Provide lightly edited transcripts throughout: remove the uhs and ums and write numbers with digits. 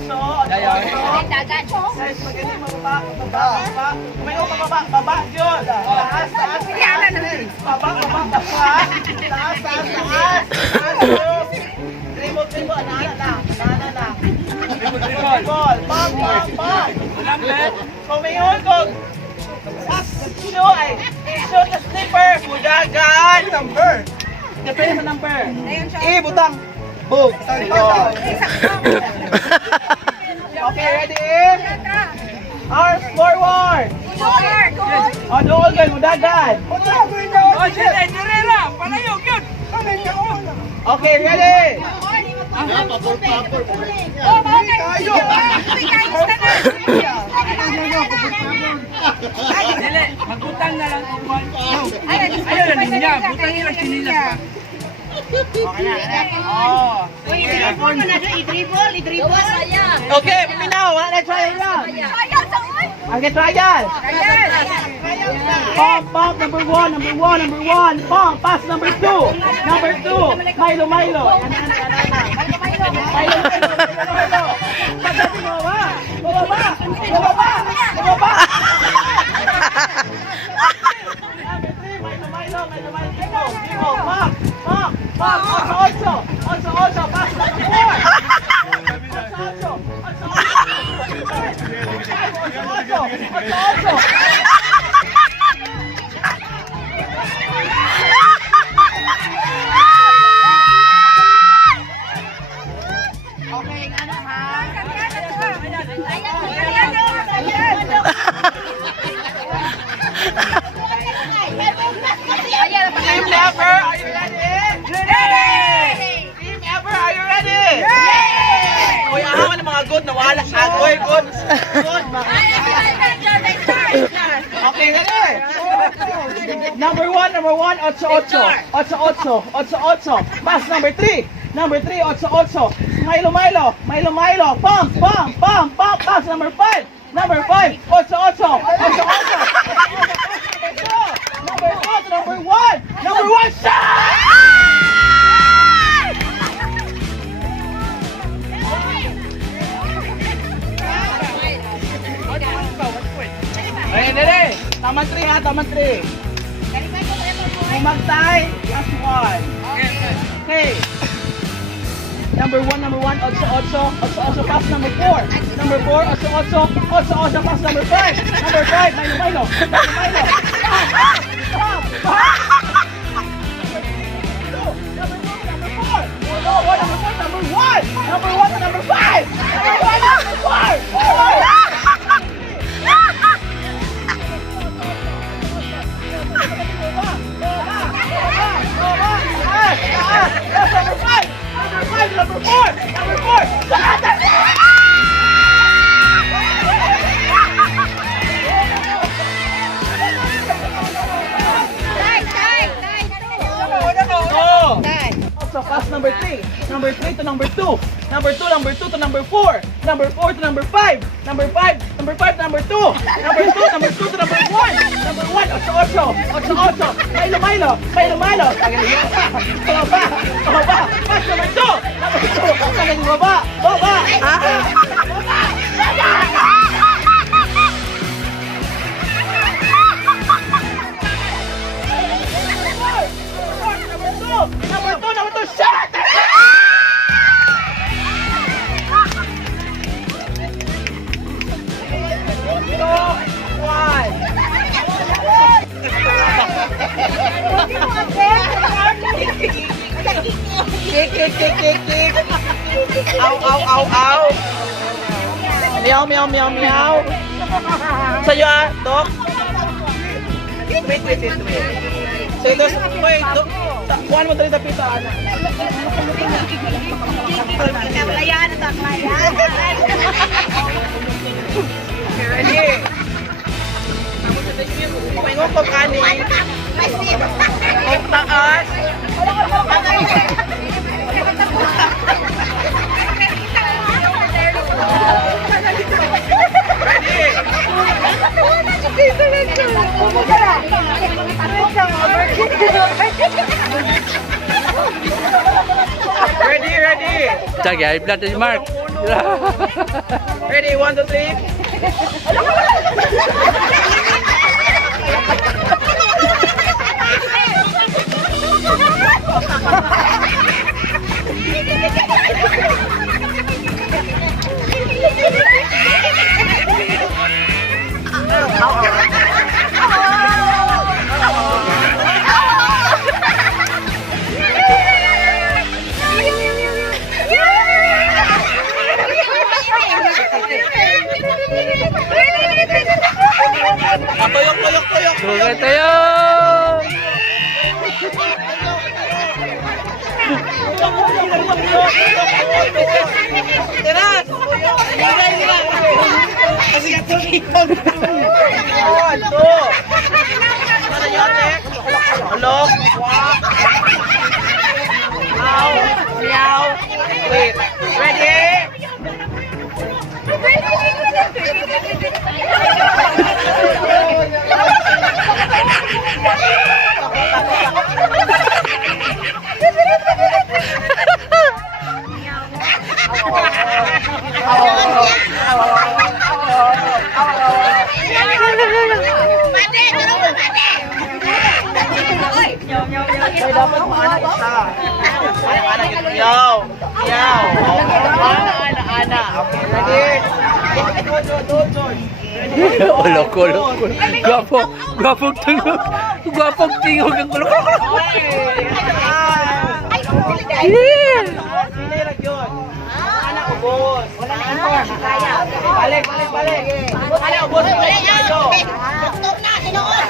Dagat. Guys, magaling mababa. Kumayo baba, yun. Taas. Baba. Taas. Dribble, nana na. Dribble. Pam. Kumayon ko. Shoot the slipper. Budagan. Number. Depende sa number. Butang. Boom. Okay, ready? Arms forward. Doon kayo, mudagan. Okay, ready? Dili, magbutang na lang kung ayaw na niya, butang nilang sinilas pa. Okay, minaw, trial round. Okay, trial. Pump, number one. Pump, pass number two. Milo. Milo. Baba. Ocho, pass number four. Ocho. Okay, ano ha? Team Ever, are you ready? Team Ever, are you ready? Uy, ahawan ng mga good na wala. Uy, good. Okay, ready? Number one, ocho. Pass number three, ocho. Milo. Pump. Pass number five, ocho. Number one, shot! Ready? Taman 3. Magtay, last one. Okay. Number one, ocho, pass number four, ocho, pass number five, Milo. Number one, number five, number four. Number four. So pass number three to number two to number four to number five to number two to number one, ocho. Milo. Baba. Pass number two. Baba. Number two, shot! Kick. Ow. Meow. Sa'yo Dok. Wait. So ito, wait, kuhan mo dali dapita, anak. Kaplayan. Ready? Mayroon ko kanin. Ang taas. Ready? Cagi, ay blood si Mark. Ready, 1, 2, 3. Tuyok. Sugat tayo! Tira! Kasi nga tumikon. Ano? Ano yun, eh? Hello? Meow. Wait. Ready? Ay, dapat maanak isa. Anak yun. Yaw. Ana. Okay, ready? Ulok. Gwapong tingog. Gwapong tingog ang ulok. Yeah! Nilirag yun. Anak ubos. Wala na inform. Balik. Anak ubos. Tuktok na, tinuod.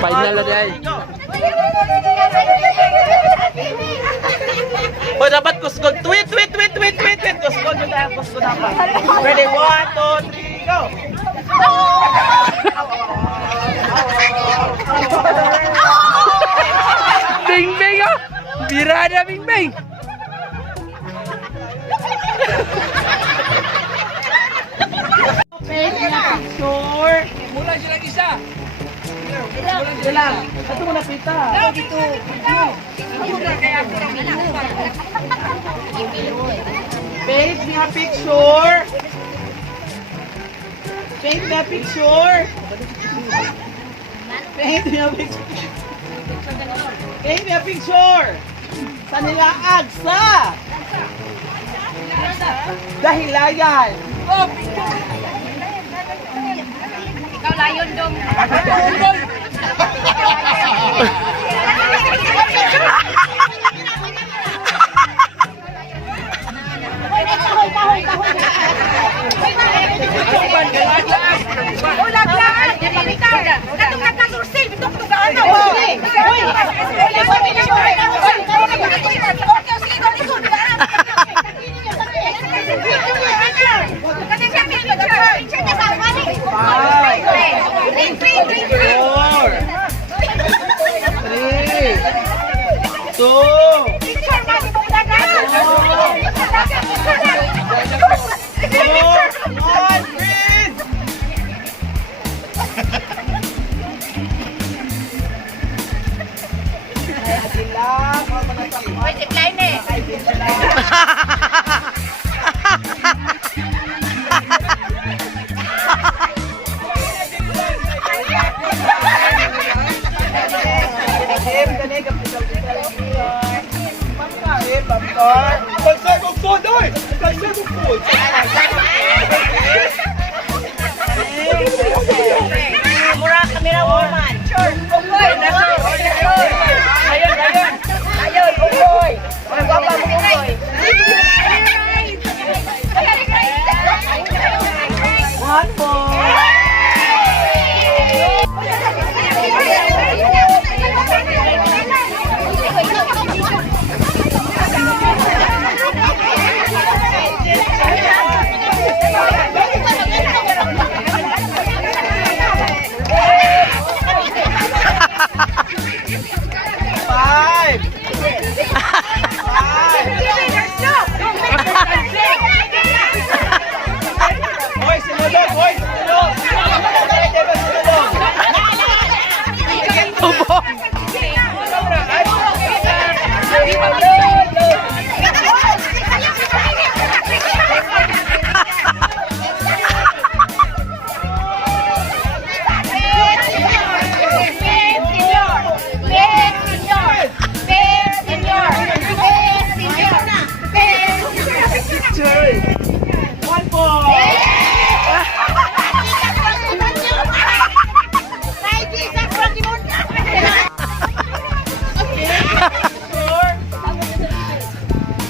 Final na dahil. O, dapat kusgod. Tweet. Kusgod yun tayo. Kusgod dapat. Ready? 1, 2, 3, go! Bing ah! Birada Bing! Picture. Mula silang isa. Lang. Ito mo napita. Paint me a picture. Paint me a picture. Sa nilaag sa Dahilayan. Ikaw layon dong. Mura kamera woman. Sure. Ayun, ukoy. Guwapa mo ukoy. One more.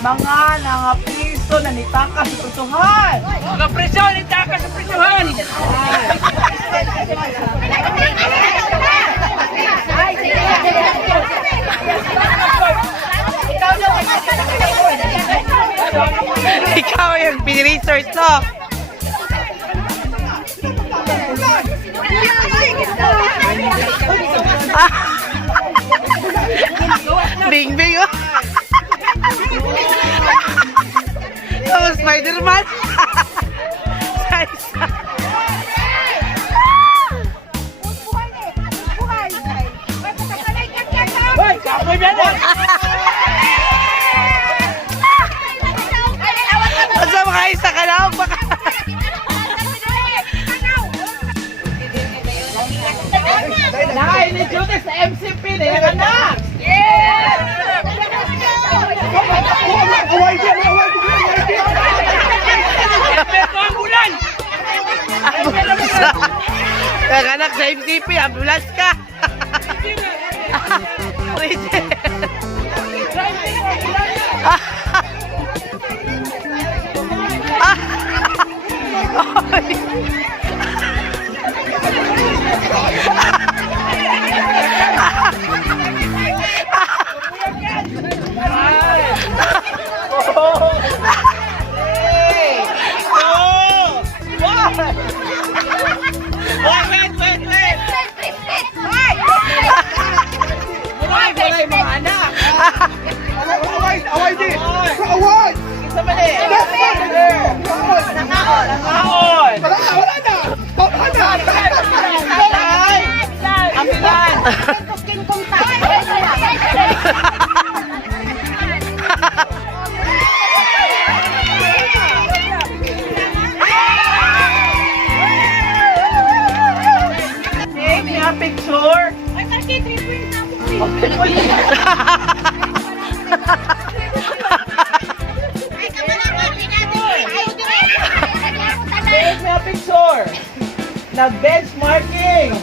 Mga nangapiso na nitaka sa tutuhan. Mga presyo, nitaka sa presyuhan. Ikaw yung research to. Bing bing oh. Oh, Spider-Man. Hoy, kapoy ba na? Basta makaisa ka lang. Baka... Naka-initiate sa MCP na yung anak. Pero ang bulan! Nakanak sa MCP, ambulance ka. Isa ba din? Nangaon! Ambulan! Take me a picture! Take me a picture! Nag-benchmarking!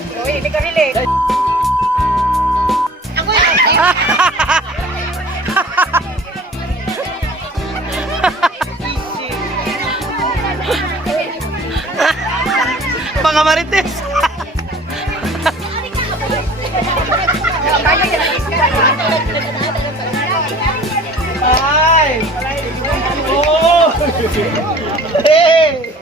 Mga marites! Ay! Oh! Hey!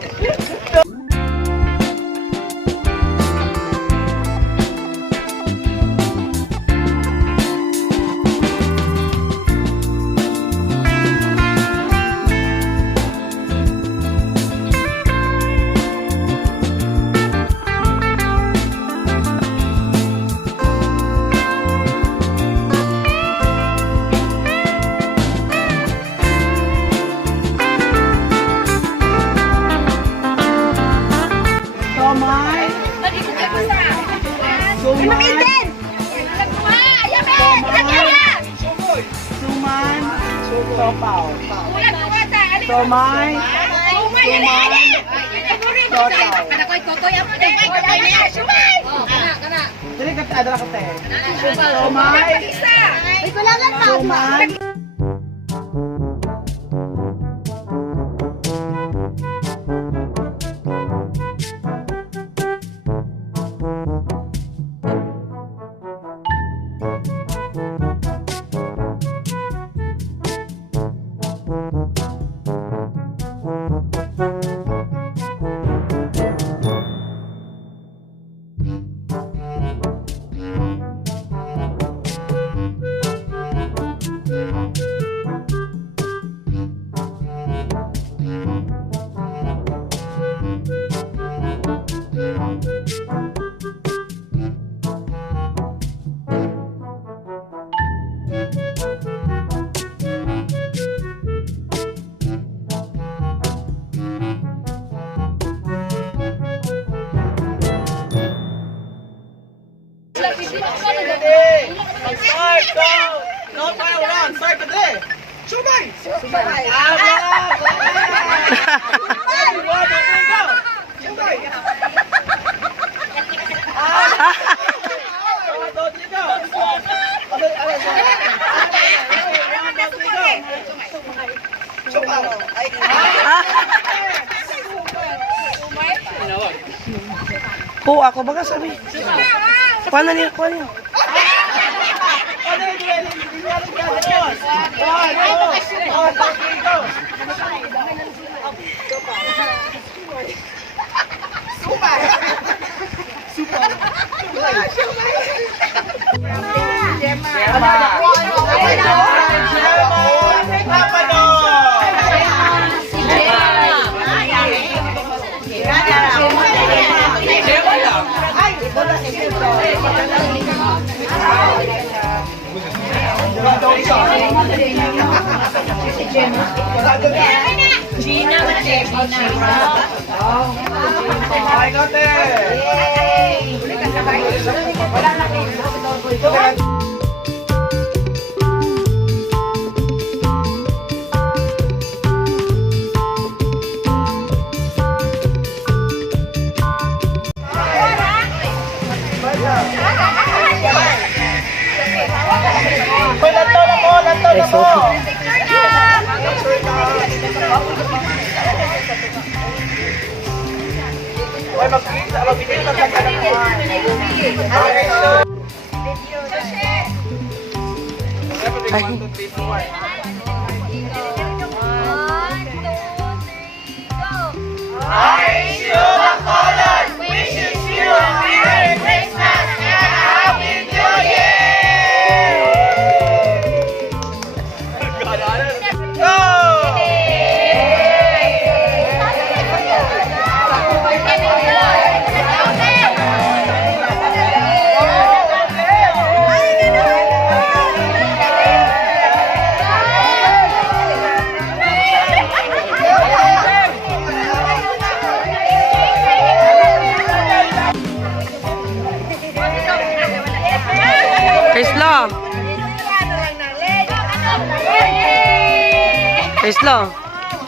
Sumay! Suman! Sopaw! Sumay! Dili ka adala ka te. Sumay! Suman! Start, go! No time run, start today! Sumay! Sumay! Sumay! Po ako baga sabi. Paano niyo? Paano niyo? Islo,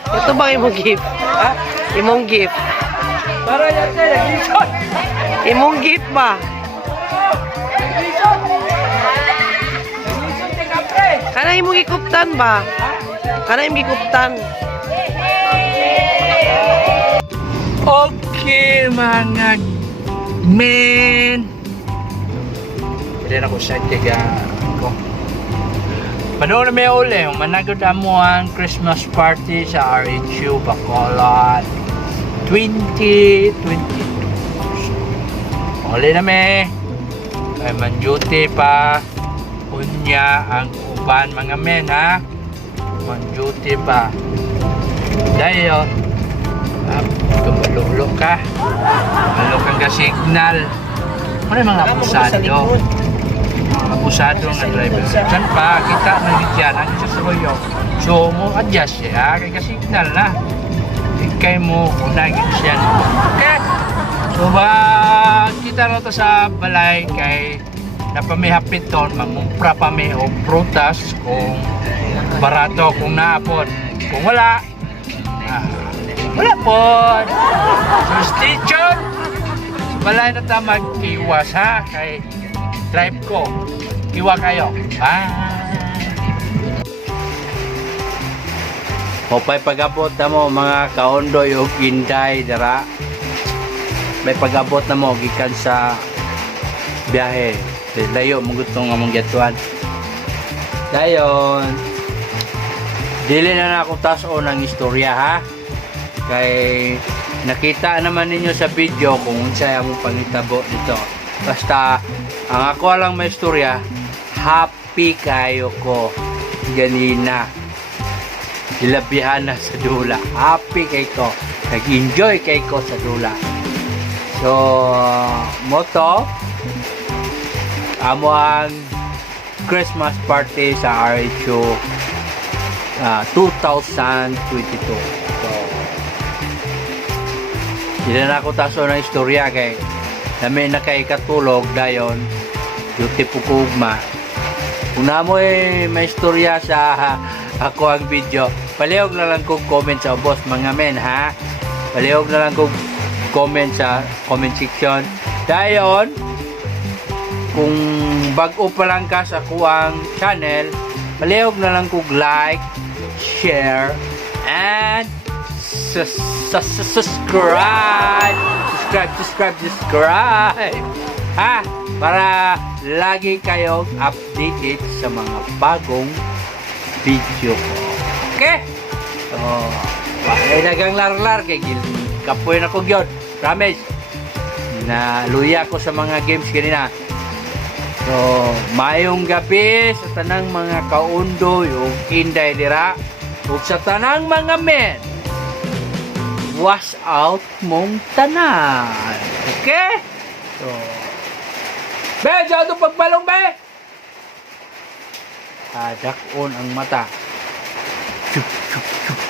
ito ba imong gift? Ha? Imong gift. Para yan sir, nag-iisot. Imong gift ba? Nag-iisot. Nag-iisot ni Kapre. Kana imong gikuptan ba? Kana imong gikuptan. Okay, mga men. Hindi na ko sa tiga ko. Panood na may uli, managod mo ang Christmas party sa RHU Bacolod 2022. Uli na may ay man-duty pa unya ang uban mga men ha. Man-duty pa. Dahil tumulog ka. Tumulog kang ka-signal. Ano yung mga abusado? Abusado nga driver. Saan pa, kita na dyan ang isa sa royo. So, mo adjust siya. Kaya signal na. Ikay mo, unagin siya. Okay. So, ba, kita na to sa balay kay napamihapit doon. Mangumpra pa may o prutas kung barato, kung naapon. Kung wala, wala po. So, stay tuned. Sa balay na ta mag-iwas ha. Kay drive ko. Iwa kayo. Bye! Hopay pag-abot na mo mga kaondoy o ginday dara. May pag-abot na mo gikan sa biyahe. Layo mo gustong among gatuan. Dayon. Dili na ako taso ng istorya ha. Kay nakita naman ninyo sa video kung unsay among pangitabo dito. Basta ang ako lang may istorya, happy kayo ko ganina. Ilabihan na sa dula. Happy kay ko. Nag-enjoy kay ko sa dula. So, moto amo ang Christmas party sa RHU 2022. So, hindi na ako taso ng istorya kay dami na kay katulog dayon duty po kugma. Kung na mo may istorya sa ako ang video, palihog na lang kong comment sa boss mga men ha. Palihog na lang kong comment sa comment section. Dayon kung bago pa lang ka sa kuwang channel, palihog na lang kong like, share, and subscribe subscribe. Ha? Para lagi kayong updated sa mga bagong video ko. Okay? So, ay dagang larlar kay Gil. Kapoy na ko gyud. Promise. Na luya ko sa mga games kanina. So, mayong gabi sa tanang mga kaundo yung inday dira ug sa tanang mga men. Wash out mong tanan. Okay? So, be, dyan ito pagbalong, be! Hadak on ang mata. Chup, chup, chup.